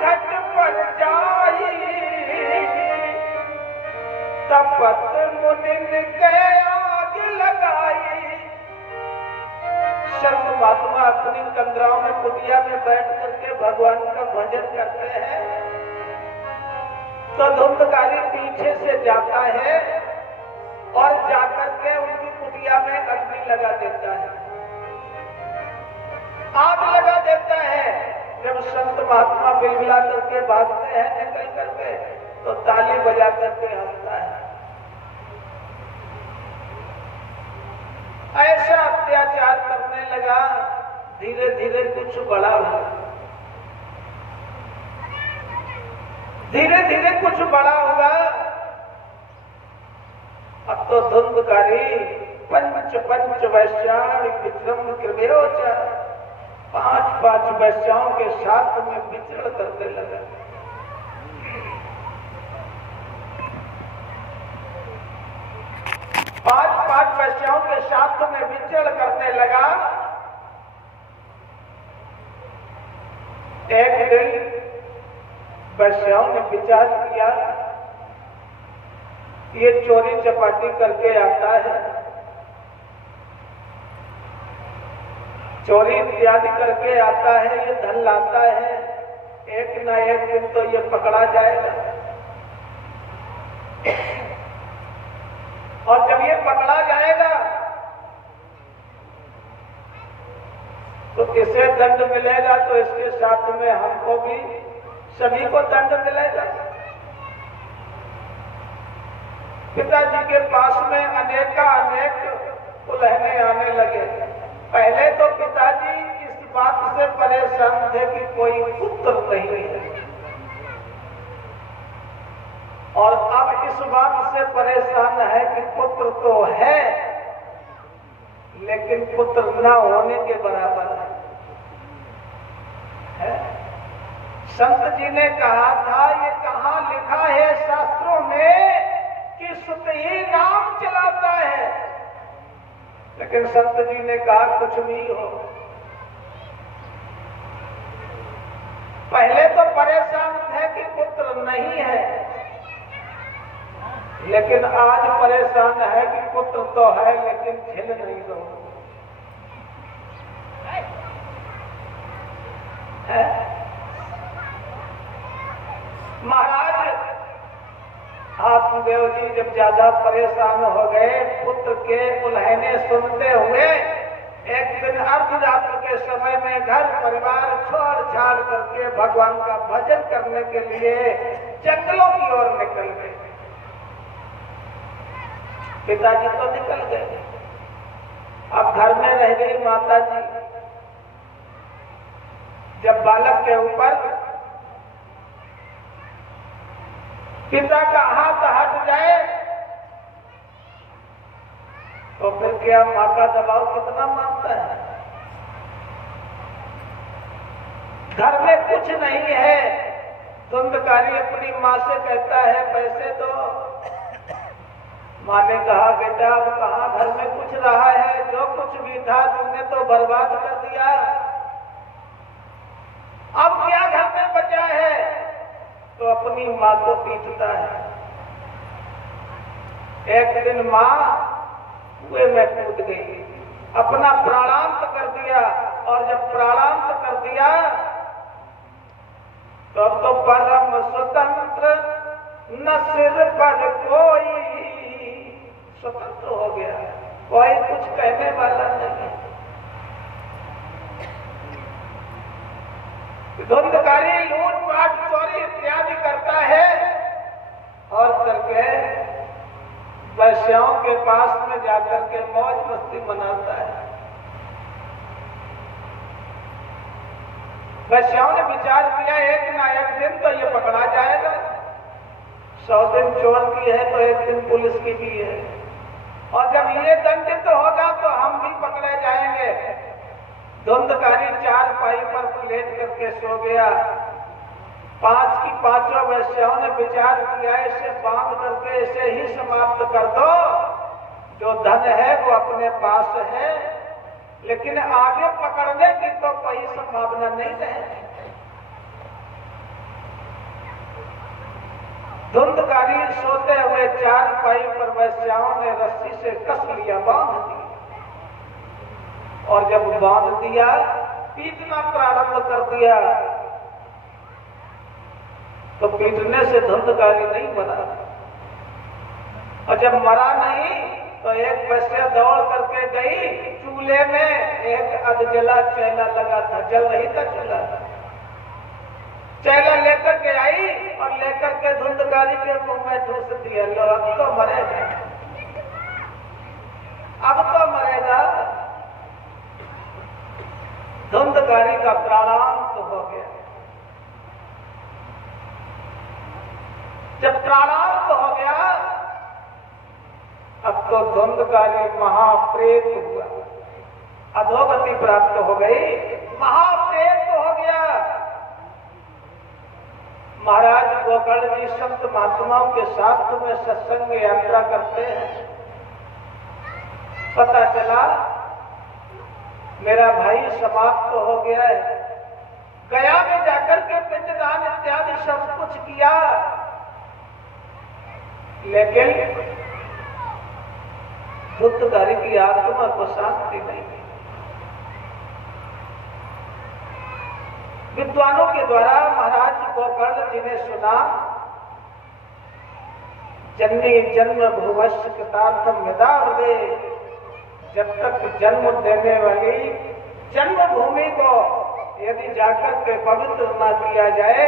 घट पर जाई तपत मुनिन के आग लगाई। संत महात्मा अपनी कंदराओं में कुटिया में बैठ करके भगवान का भजन करते हैं तो धुंधकारी पीछे से जाता है और जाकर के उनकी कुटिया में अग्नि लगा देता है, आग लगा देता है। जब संत महात्मा बिलबिला करके भागते हैं निकल करके तो ताली बजा करके हंसता है। ऐसा अत्याचार करने लगा, धीरे धीरे कुछ बड़ा हुआ, धीरे धीरे कुछ बड़ा हुआ। अब तो धुंधकारी पंच पंच वैश्याण विक्रम कृपयोच 5 वैश्याओं के साथ में विचरण करने लगा। पांच वैश्याओं के साथ में विचरण करने लगा। एक दिन वैश्याओं ने विचार किया, ये चोरी चपाटी करके आता है, चोरी इत्यादि करके आता है, ये धन लाता है, एक ना एक दिन तो ये पकड़ा जाएगा। और जब ये पकड़ा जाएगा तो किसे दंड मिलेगा, तो इसके साथ में हमको भी सभी को दंड मिलेगा। पिताजी के पास में अनेक उलहने आने लगे। पहले तो पिताजी इस बात से परेशान थे कि कोई पुत्र नहीं है, और अब इस बात से परेशान है कि पुत्र तो है लेकिन पुत्र न होने के बराबर है। संत जी ने कहा था, ये कहाँ लिखा है शास्त्रों में कि सुत ही नाम चलाता है, लेकिन संत जी ने कहा कुछ भी हो। पहले तो परेशान थे कि पुत्र नहीं है, लेकिन आज परेशान है कि पुत्र तो है लेकिन खिल नहीं दो। महाराज आत्मदेव जी जब ज्यादा परेशान हो गए, पुत्र के उल्हने सुनते हुए एक दिन अर्धरात्र के समय में घर परिवार छोड़ छाड़ करके भगवान का भजन करने के लिए जंगलों की ओर निकल गए। पिताजी तो निकल गए, अब घर में रह गई माता जी। जब बालक के ऊपर पिता का हाथ हट जाए तो फिर क्या मां का दबाव कितना मानता है। घर में कुछ नहीं है, धुंधकारी अपनी माँ से कहता है पैसे दो। माँ ने कहा बेटा अब कहाँ घर में कुछ रहा है, जो कुछ भी था तूने तो बर्बाद कर दिया, अब क्या घर में बचा है। तो अपनी माँ को पीटता है। एक दिन माँ कुएं में कूद गई, अपना प्राणांत कर दिया, और जब प्राणांत कर दिया तो अब तो परम स्वतंत्र न सिर पर कोई, स्वतंत्र हो गया, कोई कुछ कहने वाला नहीं। धुंधकारी लूटपाट चोरी इत्यादि करता है और करके वैश्याओं के पास में जाकर के मौज मस्ती मनाता है। वैश्याओं ने विचार किया एक ना एक दिन तो ये पकड़ा जाएगा, 100 दिन चोर की है तो एक दिन पुलिस की भी है, और जब ये दंडित होगा तो हम भी पकड़े जाएंगे। धुंधकारी चारपाई पर लेट करके सो गया। 5 की 5 वैश्याओं ने विचार किया इसे बांध करके इसे ही समाप्त कर दो, जो धन है वो अपने पास है, लेकिन आगे पकड़ने की तो कोई संभावना नहीं है। धुंधकारी सोते हुए चारपाई पर वैश्याओं ने रस्सी से कस लिया, बांध दिया, और जब बांध दिया पीटना प्रारंभ कर दिया, तो पीटने से धुंधकारी नहीं मरा, और जब मरा नहीं तो एक वैश्या दौड़ करके गई, चूल्हे में एक अधजला चैला लगा था, जल नहीं था चूल्हा, चैला लेकर के आई और लेकर के धुंधकारी के मुंह में ठूस दिया, लो अब तो मरेगा, अब तो मरेगा। धुंधकारी का प्राणांत हो गया। जब प्राणांत हो गया, अब तो धुंधकारी महाप्रेत हुआ, अधोगति प्राप्त हो गई, महाप्रेत हो गया। महाराज गोकर्ण जी संत महात्माओं के साथ में सत्संग यात्रा करते हैं। पता चला मेरा भाई समाप्त हो गया है। गया में जाकर के पिंडदान इत्यादि सब कुछ किया, लेकिन धुंधकारी की आत्मा को शांति नहीं। विद्वानों के द्वारा महाराज गोकर्ण जी ने सुना, जन्नी जन्म भुवस्य कृतार्थम यदा हृदय, जब तक जन्म देने वाली जन्मभूमि को यदि जाकर के पवित्र न किया जाए,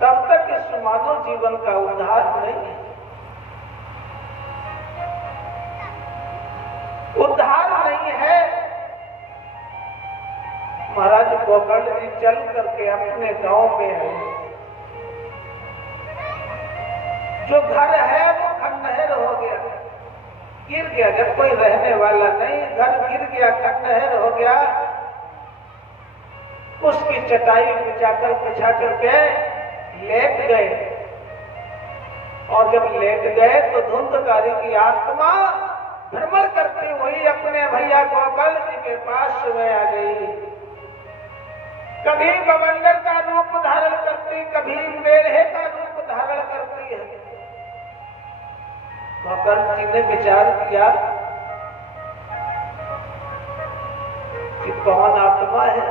तब तक इस मानव जीवन का उद्धार नहीं है। उद्धार नहीं है। महाराज गोकर्ण जी चल करके अपने गांव में आए। जो घर है वो खंडहर हो गया, गिर गया, जब कोई रहने वाला नहीं, घर गिर गया, खंडहर हो गया। उसकी चटाई बिछा करके लेट गए, और जब लेट गए तो धुंधकारी की आत्मा भ्रमण करती हुई अपने भैया गोकर्ण जी के पास में आ गई। कभी बवंडर का रूप धारण करती, कभी मेढ़े का रूप धारण करती है। गोकर्ण जी ने विचार किया कि कौन आत्मा है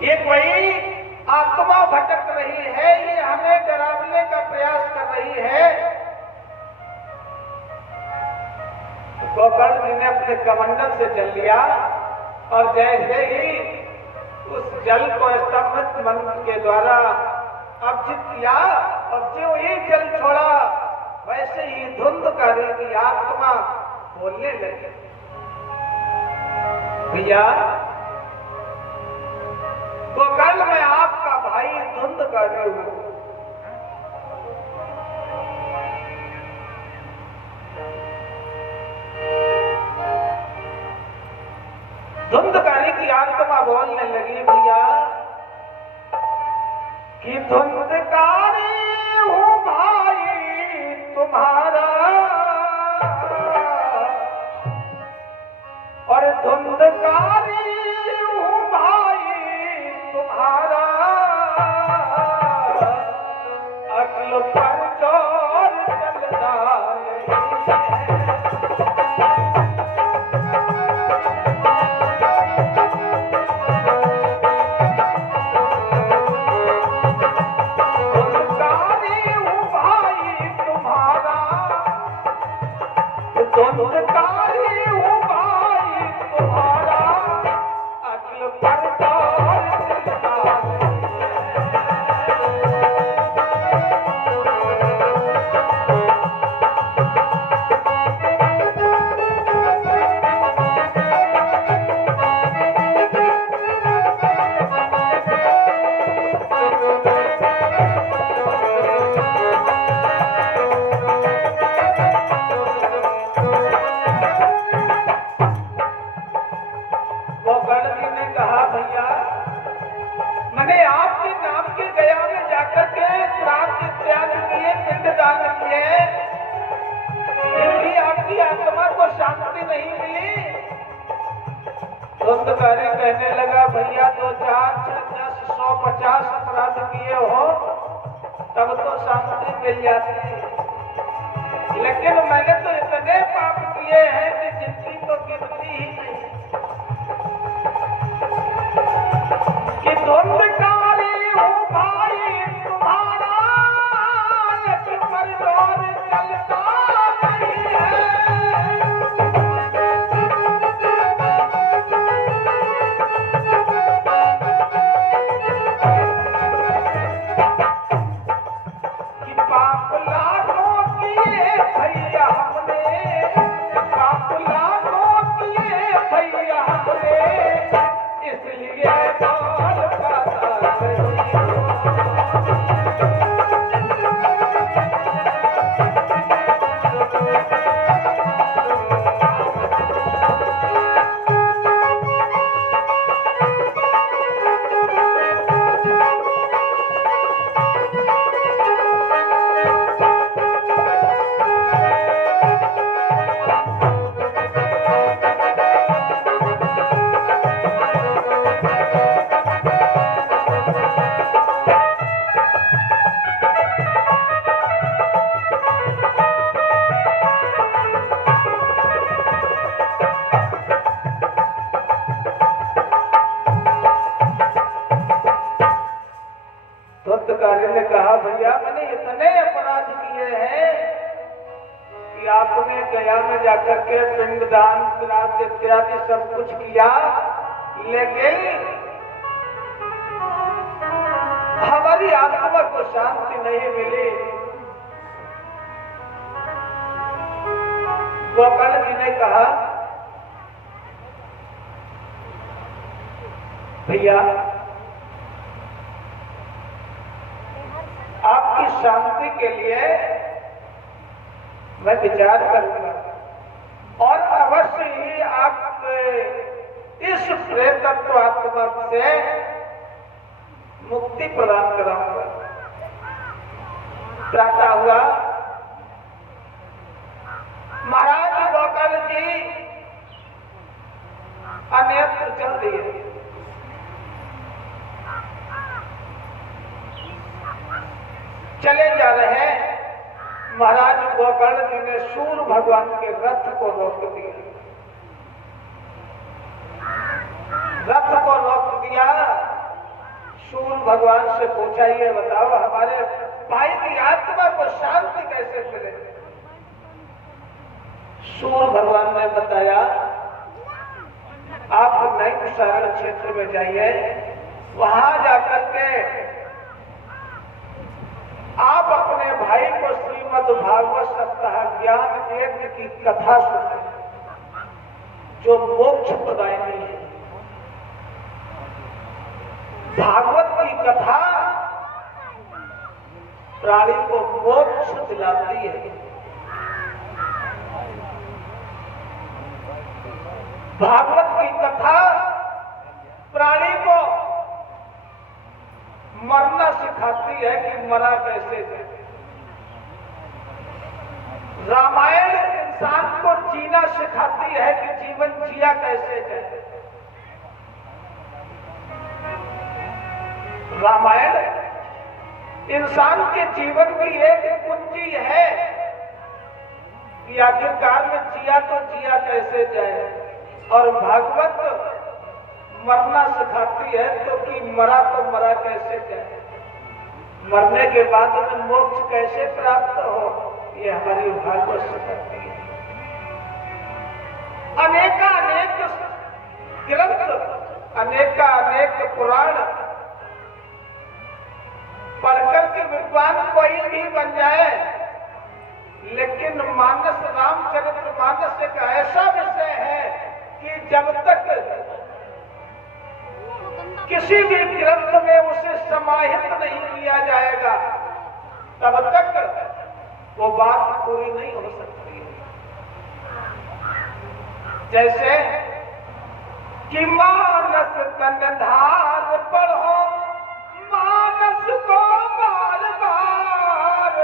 ये, कोई आत्मा भटक रही है, ये हमें डरावने का प्रयास कर रही है। गोकर्ण जी ने अपने कमंडल से जल लिया, और जैसे ही उस जल को स्तंभित मंत्र के द्वारा अर्जित किया, और जो ही जल छोड़ा, वैसे ही धुंधकारी की आत्मा बोलने लगी। भैया गोकर्ण मैं आपका भाई धुंधकारी हूं। धुंधकारी की आत्मा बोलने लगी, भैया कि धुंधकारी हूं भाई तुम्हारा, और धुंधकारी हूं भाई तुम्हारा, अक्ल पर जोर चलता धुंधकारी कहने लगा, भैया 2, 4, 6, 10, 100, 50 अपराध किए हो, मिल जाती है। लेकिन मैंने तो इतने पाप किए हैं कि जिंदगी तो गिनती ही नहीं कि धुंधकारी हूँ भाई तुम्हारा, लेकिन परिवार चलता नहीं है। ने कहा भैया मैंने इतने अपराध किए हैं कि आपने गया में जाकर के पिंडदान श्राद्ध इत्यादि सब कुछ किया, लेकिन हमारी आत्मा को शांति नहीं मिली। गोपाल जी ने कहा भैया आपकी शांति के लिए मैं विचार करूंगा और अवश्य ही आप इस प्रेतत्व आत्मा से मुक्ति प्रदान कराऊंगा। प्रातः हुआ, महाराज गोपाल जी अन्यत्र चल दिए। चले जा रहे हैं, महाराज गोपाल जी ने सूर्य भगवान के रथ को रोक दिया। रथ को रोक दिया, सूर्य भगवान से पूछा ये बताओ हमारे भाई की आत्मा को शांति कैसे मिले। सूर्य भगवान ने बताया आप नई सागर क्षेत्र में जाइए, वहां जाकर के आप अपने भाई को श्रीमद् भागवत सप्ताह ज्ञान यज्ञ की कथा सुने जो मोक्ष प्रदायिनी है। भागवत की कथा प्राणी को मोक्ष दिलाती है। भागवत की कथा प्राणी को मरना सिखाती है कि मरा कैसे जाए। रामायण इंसान को जीना सिखाती है कि जीवन जिया कैसे जाए। रामायण इंसान के जीवन की एक कुंजी है कि आखिरकार में जिया तो जिया कैसे जाए, और भागवत मरना सिखाती है तो कि मरा तो मरा कैसे जाए, मरने के बाद में मोक्ष कैसे प्राप्त हो, ये हमारी भागवत सिखाती है। अनेक ग्रंथ, अनेक पुराण पढ़कर के विद्वान कोई भी बन जाए, लेकिन मानस रामचरित्र मानस एक ऐसा विषय है कि जब तक किसी भी ग्रंथ में उसे समाहित नहीं किया जाएगा तब तक वो बात पूरी नहीं हो सकती है। जैसे कि मानस तन धार पढ़ो मानस को बार बार,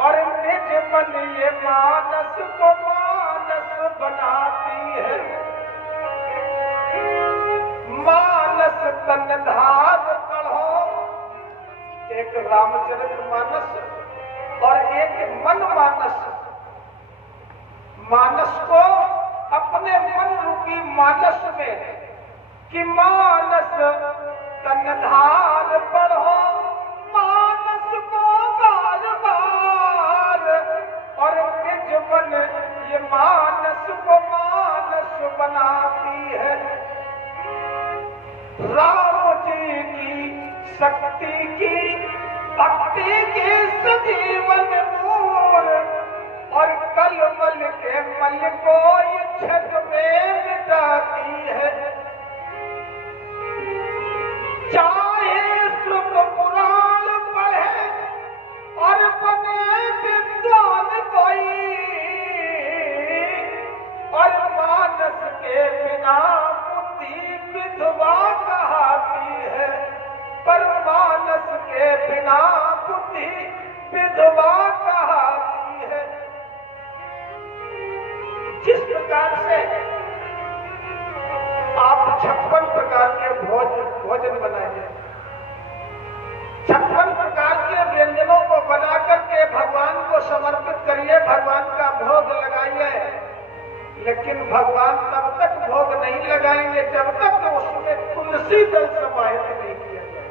और निज मन ये मानस को मानस बनाती है। मानस तन धार पढ़ो, एक रामचरित मानस और एक मन मानस। मानस को अपने मन रूपी मानस में कि मानस तनधार पढ़ो, मानस को बार बार, और निज मन ये मानस को मानस बनाती है। राम जी की शक्ति की भक्ति के सजीवन नूर, और कलमल के मल को ये छठ में मिटाती है। चाहे सुख पुराण पढ़े और बने विद्वान कोई, और मानस के बिना बुद्धि विधवा कहाती है। पर मानस के बिना बुद्धि विधवा कहाती है। जिस प्रकार से आप 56 प्रकार के भोजन बनाइए, 56 प्रकार के व्यंजनों को बना करके भगवान को समर्पित करिए, भगवान का भोग लगाइए, लेकिन भगवान तब तक भोग नहीं लगाएंगे जब तक उसमें तुलसी दल समाहित नहीं किया जाए।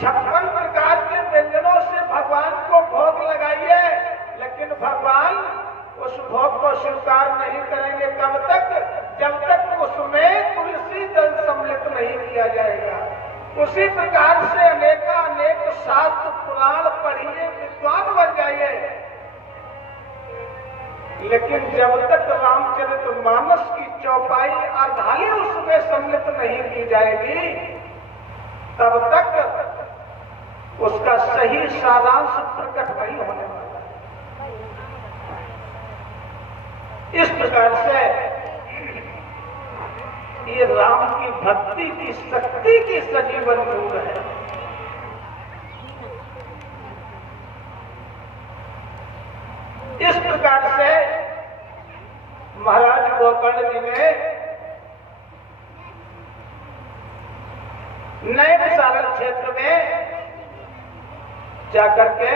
56 प्रकार के व्यंजनों से भगवान को भोग लगाइए, लेकिन भगवान उस भोग को स्वीकार नहीं करेंगे कब तक, जब तक उसमें तुलसी दल सम्मिलित नहीं किया जाएगा। उसी प्रकार से अनेक शास्त्र पुराण पढ़िए, विद्वान बन जाइए, लेकिन जब तक रामचरितमानस की चौपाई आधारी उसमें सम्मिलित नहीं की जाएगी, तब तक उसका सही सारांश प्रकट नहीं होने वाला। इस प्रकार से ये राम की भक्ति की शक्ति की सजीवन नूर है। इस प्रकार से महाराज गोकर्ण जी ने नए सागर क्षेत्र में जाकर के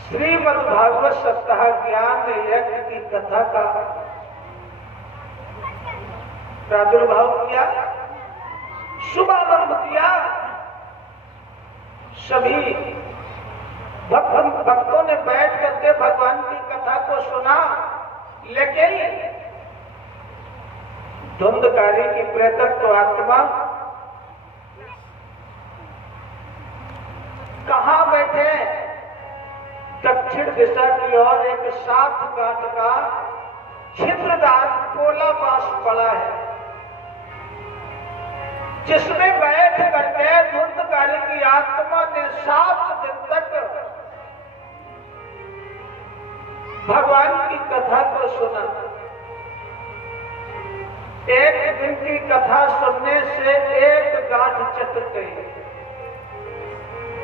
श्रीमद् भागवत सप्ताह ज्ञान यज्ञ की कथा का प्रादुर्भाव किया, शुभारंभ किया। सभी भक्तों ने बैठ करके भगवान की कथा को सुना, लेकिन धुंधकारी की प्रेतत्व आत्मा कहाँ बैठे? दक्षिण दिशा की ओर एक 7 गांठ का छिद्रदार पोला बांस पड़ा है, जिसमें बैठ करके धुंधकारी की आत्मा ने 7 दिन तक भगवान की कथा को सुना। एक दिन की कथा सुनने से एक गांठ चट गई।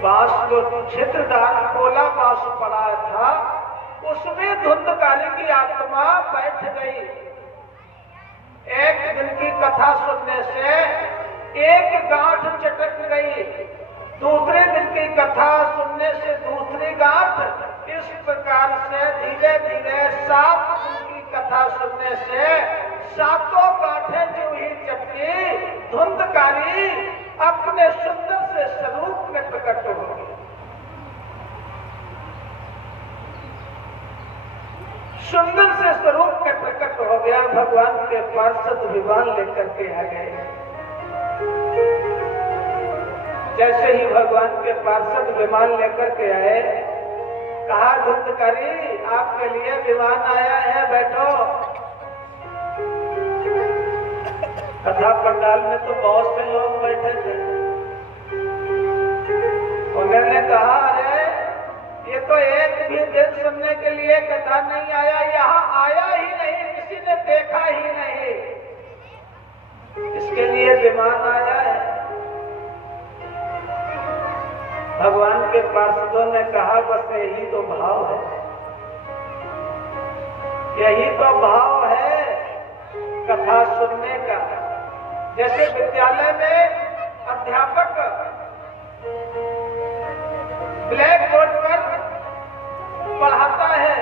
बांस जो छिद्रदार पोला बांस पड़ा था, उसमें धुंधकारी की आत्मा बैठ गई। एक दिन की कथा सुनने से एक गांठ चटक गई, दूसरे दिन की कथा सुनने से दूसरी गांठ। इस प्रकार से धीरे धीरे 7 दिन की कथा सुनने से 7 गांठें जो ही चटकी, धुंधकारी अपने सुंदर से स्वरूप में प्रकट हो गया। सुंदर से स्वरूप में प्रकट हो गया। भगवान के पार्षद विमान लेकर के आ गए। जैसे ही भगवान के पार्षद विमान लेकर के आए, कहा धुंधकारी आपके लिए विमान आया है, बैठो। कथा पंडाल में तो बहुत से लोग बैठे थे। उन्होंने कहा अरे ये तो एक भी दिन सुनने के लिए कथा नहीं आया, यहाँ आया ही नहीं, किसी ने देखा ही नहीं, इसके लिए विमान आया है। भगवान के पार्षदों ने कहा बस यही तो भाव है, यही तो भाव है कथा सुनने का। जैसे विद्यालय में अध्यापक ब्लैक बोर्ड पर पढ़ाता है,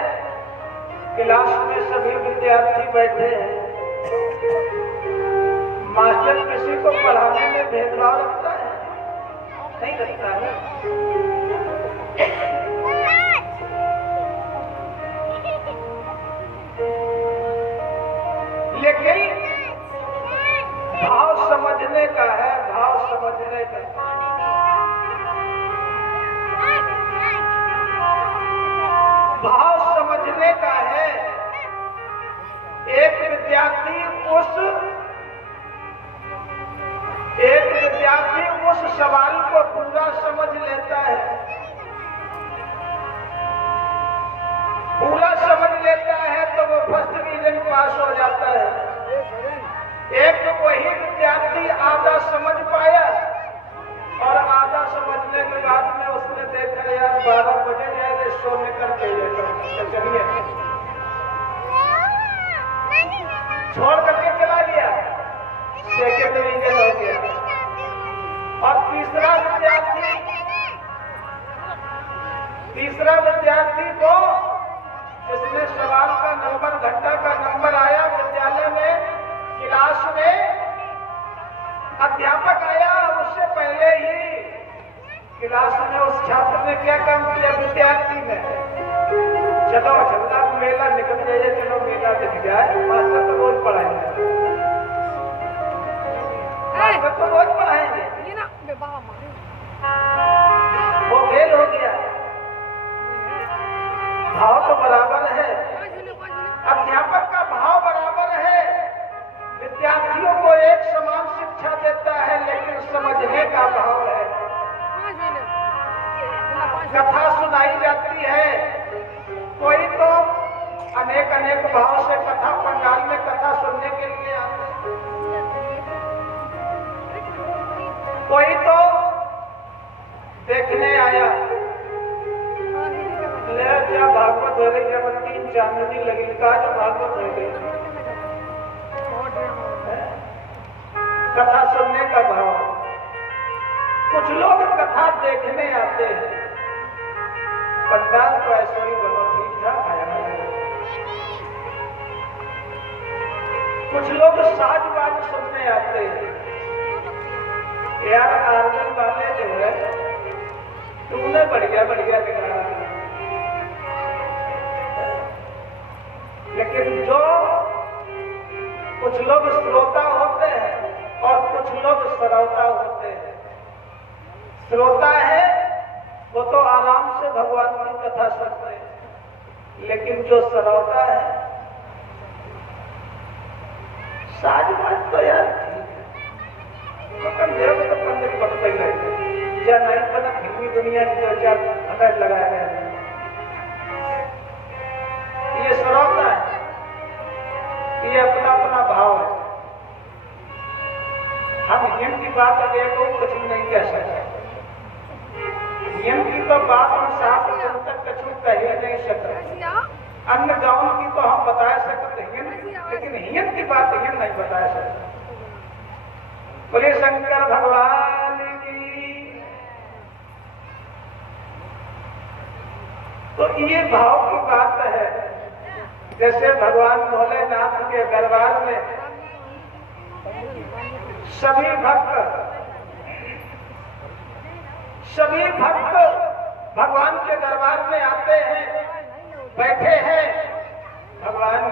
क्लास में सभी विद्यार्थी बैठे हैं। मास्टर किसी को पढ़ाने में भेदभाव रखता है? नहीं रखता है। लेकिन भाव समझने का है, भाव समझने का। भाव समझने का है। एक विद्यार्थी उस सवाल को पूरा समझ लेता है, पूरा समझ लेता है तो वो फर्स्ट डिवीजन पास हो जाता है। एक वही विद्यार्थी आधा समझ पाया और आधा समझने के बाद में उसने देखा यार 12 बजे जाए सोने करके चलिए छोड़ करके चला गया, सेकेंड डिवीजन हो गया। और तीसरा विद्यार्थी को जिसने सवाल का नंबर, घंटा का नंबर आया विद्यालय में, क्लास में अध्यापक आया, उससे पहले ही क्लास में उस छात्र ने क्या काम किया? विद्यार्थी ने चलो चलना मेला निकल जाइए, चलो मेला दिख जाए, मास्टर तो रोज पढ़ाएंगे, मास्टर तो रोज पढ़ाएंगे। वो फेल हो गया। भाव तो बराबर है, अध्यापक का भाव बराबर है, विद्यार्थियों को एक समान शिक्षा देता है, लेकिन समझने का भाव है। कथा सुनाई जाती है, कोई तो अनेक अनेक भाव से कथा पंडाल में कथा सुनने के लिए आते हैं, कोई तो देखने आया, ले क्या भागवत हो रही, जब 3 चांदनी लगी, कहा जो भागवत हो गई। कथा सुनने का भाव। कुछ लोग कथा देखने आते हैं, पंडाल तो ऐसे ही बनो ठीक ठाक आया। कुछ लोग साज-बाज सुनने आते हैं, यार आर्मी वाले जो है तुमने बढ़िया बढ़िया दिखाया, लेकिन जो कुछ लोग श्रोता होते हैं और कुछ लोग श्रोता होते हैं। श्रोता है वो तो आराम से भगवान की कथा सुनते हैं, लेकिन जो श्रोता है साज-बाज तो यार ठीक है, मतलब मेरे को तो पंडित पकते ही रहते या नहीं बना, फिल्मी दुनिया की 2-4 लगाया गया, ये श्रोता है, ये अपना अपना भाव है। हम हिम की बात अगर को कुछ नहीं कह सकते, हिम की तो बात हम 7 दिन तक कुछ कह ही नहीं सकते। अन्य गाँव की तो हम बता सकते हैं, लेकिन हिम की बात हिम नहीं बता सकते। बोले शंकर भगवान की। तो ये भाव की बात है। जैसे भगवान भोलेनाथ के दरबार में सभी भक्त भगवान के दरबार में आते हैं, बैठे हैं, भगवान